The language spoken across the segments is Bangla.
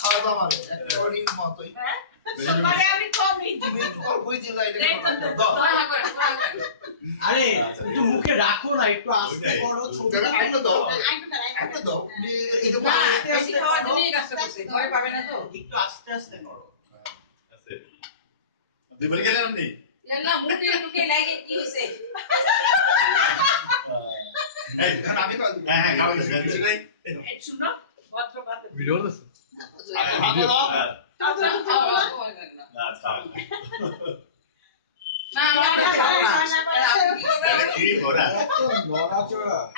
খাওয়া দাওয়া মানে একেবারে মতই সকালে আমি কমই তুমি অল্পই দিলা এটা আরে একটু মুখে রাখো না একটু আস্তে করো ছোট একটা দাও একটা দাও এটা বেশি খাওয়ার জন্যই কাজটা করছি ভয় পাবে না তো একটু আস্তে আস্তে করো আছে তুই বলে গেলেন আপনি না মুখে লাগে কি হইছে এই আমি তো হ্যাঁ খাওয়া কিছু নাই এই শুনো ভদ্র কথা ভিডিও আছে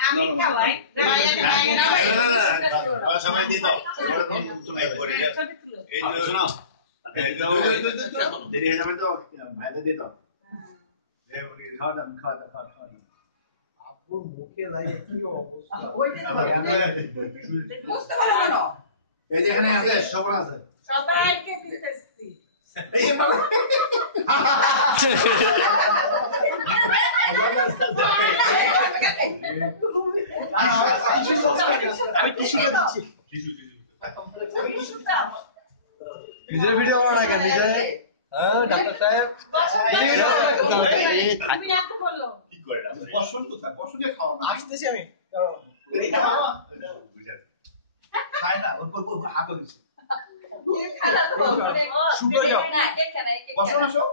আমি খাওয়াই সবাই দিয়ে দাও এই শোনো দেরি হয়ে যাবে তো ভাইটা দিয়ে দাও খাওয়া দাও আপুর মুখে লাগে কি অবস্থা বুঝতে পারো না এই যে এখানে আছে সব আছে সবাইকে দিতেছি এই মামা আমি টিস্যু দিচ্ছি নিজের ভিডিও বানাও না কেন নিজে হ্যাঁ ডাক্তার সাহেব তুমি এত বললো কি করে না বসন কোথায় বসন দিয়ে খাও না আসতেছি আমি খায় না ওর হাতে দিছে শুকো যাও বসন আসো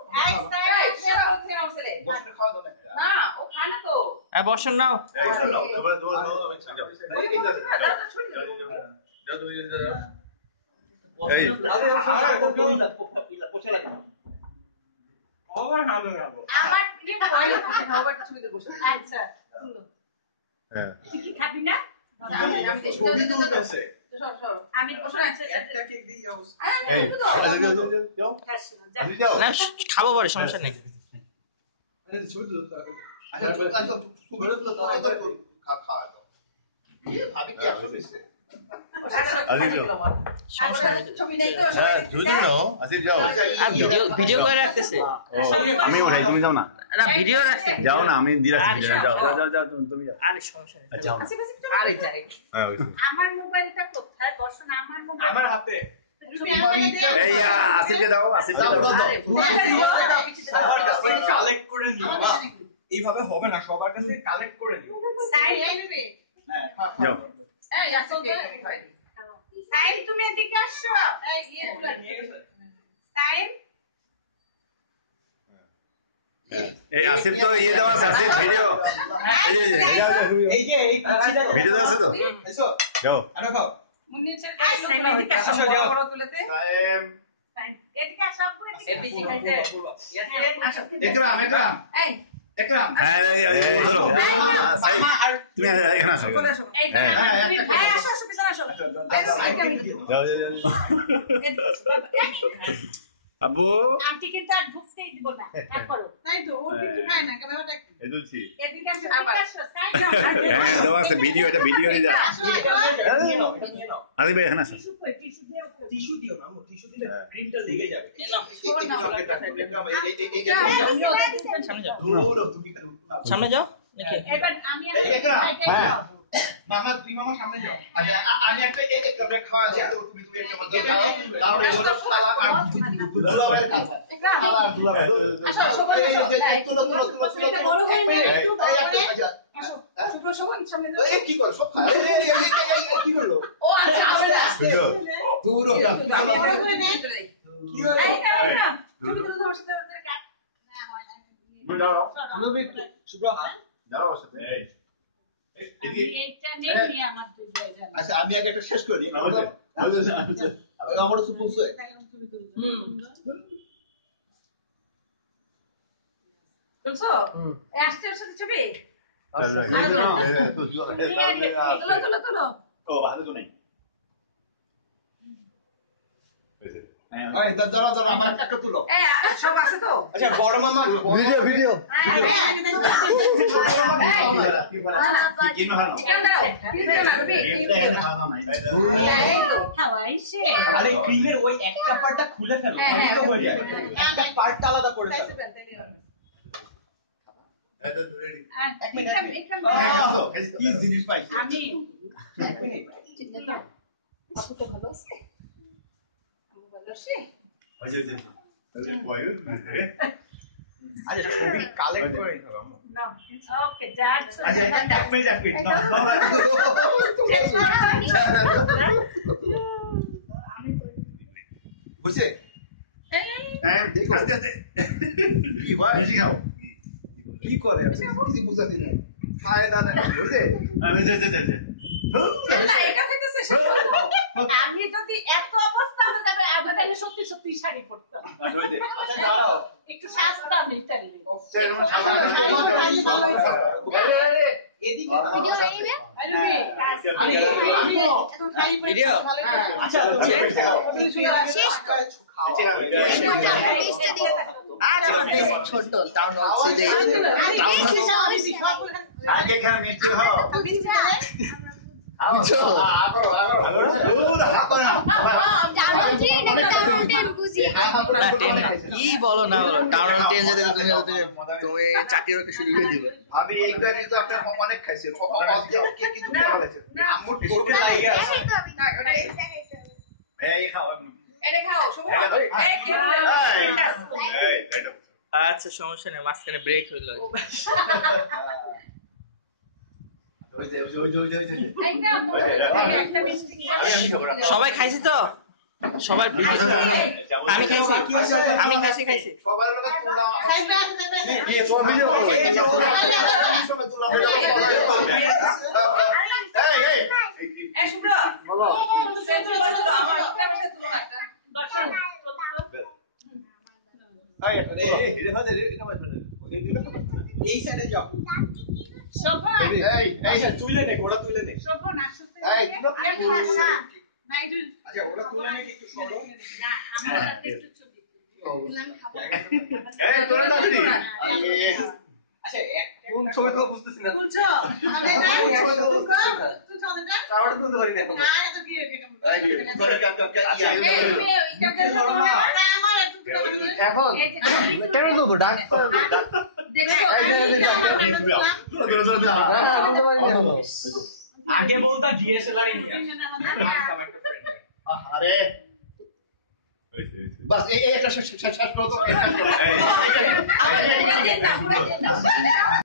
বসন খাওয়া দাও না ও খায় না তো বসেন নাও এই দাও তোমরা এই আমার কি ভয় খাবার ছবি দেব আচ্ছা শুনো হ্যাঁ তুই কি খাবি না ছবি তুলতেছে আমি বসে আছি একটা কেক দিয়ে যাও এই যাও না খাবো পরে সমস্যা নেই আরে ছবি তুলতে আচ্ছা তুমি তো খাওয়া দাও ভাবি কি আসলে সমস্যা নেই হ্যাঁ জুজু নাও আসিফ যাও ভিডিও করে রাখতেছে আমি উঠাই তুমি যাও না না ভিডিও রাখছে যাও না আমি দিয়ে রাখছি যাও তুমি যাও আরে সমস্যা নেই যাও আরে যাই হ্যাঁ আমার মোবাইলটা কোথায় বসো না আমার মোবাইল আমার হাতে তুমি আমাকে দে এই আসিফকে দাও আসিফ দাও কালেক্ট করে নিও মা এইভাবে হবে না সবার কাছে কালেক্ট করে নিও সাইড নেবে যাও এই আসল সাইড তুমি এদিকে আসো এই ইয়েগুলো সাইড এই আসিফ তো ইয়ে দাও আসিফ ভিডিও এই যে এই পিছিটা ভিডিও দাও আছে তো এসো যাও আরো খাও মুন্নির ছেলে এদিকে আসো বড় তুলেতে সাহেব এদিকে আসো আপু এদিকে আসো একরাম এই একরাম হ্যাঁ তুমি এখানে আসো এই আসো আসো পিছনে আসো যাও আব্বু আন্টি কিন্তু আর ঢুকতেই দিব না এক করো তাই তো ও কিছু খায় না কেন ওটা এই বলছি এদিকে আসো এদিকে আসো সাইড নাও হ্যাঁ দাও আছে ভিডিও এটা ভিডিও নিয়ে যাও নিয়ে নাও এটা নিয়ে নাও আরে ভাই এখানে আসো টিস্যু দিও না আমু টিস্যু দিলে প্রিন্টটা লেগে যাবে সামনে যাও এবার আমি হ্যাঁ মামা তুই মামা সামনে যাও আচ্ছা আমি একটা একটা খাওয়া যাও তুমি একটা মধ্যে খাও তাহলে ওরা শালা আর দুলাবের কাছে শালা আর দুলাবের আসো সবাই তুলো আসো শুভ শোভন সামনে যাও এই কি করে সব খায় এই কি করলো ও আচ্ছা হবে না দূর আমি এটা করে নেই কি হয় এই কারণটা তুমি তো তোমার সাথে কাট না হয় না দাও শুভ্র হাত দাও সাথে এই এইটা নেই আমার তো জায়গা আচ্ছা আমি আগে একটা শেষ করি আমার তো পৌঁছে চলছো আসতে আসতে ছবি তোলো ও ভালো তো নাই ওই দাঁড়া আমার একটা তুলো এই সব আছে তো আচ্ছা বড় মামা ভিডিও কি ভালো আরে ক্রিমের ওই একটা পার্টটা খুলে ফেলো তাহলে তো হয়ে যায় একটা পার্টটা আলাদা করে ফেলো কি জিনিস পাই আমি এক মিনিট আপু তো ভালো আছে রশি আচ্ছা ছবি কালেক্ট করে নিতে হবে না ওকে যার বুঝছে কি হয় কি করে কিছু বুঝাতে না ফায়দা না বুঝছে আমি যদি এত অবস্থা হয়ে যাবে আমি তাহলে সত্যি সত্যি শাড়ি পরতাম একটু সাজতাম ইত্যাদি আচ্ছা ছোট টাউন হচ্ছে আগে খান মিষ্টি হও কি বলো না বলো টাউন ট্রেন যেতে তুমি চাকরি বাকরি শুরু করে দিবে আমি এইটা কিন্তু আপনার অনেক খাইছি কিন্তু আচ্ছা সমস্যা নেই মাঝখানে ব্রেক হইলো সবাই খাইছি তো সবাই আমি খাইছি সবার লোক এই সাইডে যাও তুলে নে ঘোড়া তুলে নে আচ্ছা ওটা তুলে নে একটু সরো আচ্ছা কোন ছবি তো বুঝতেছি না এখন কেন দেবো ডাক্তার আগে বলতা ডিএসএলআর আরে বাস এই একটা শেষ করো তো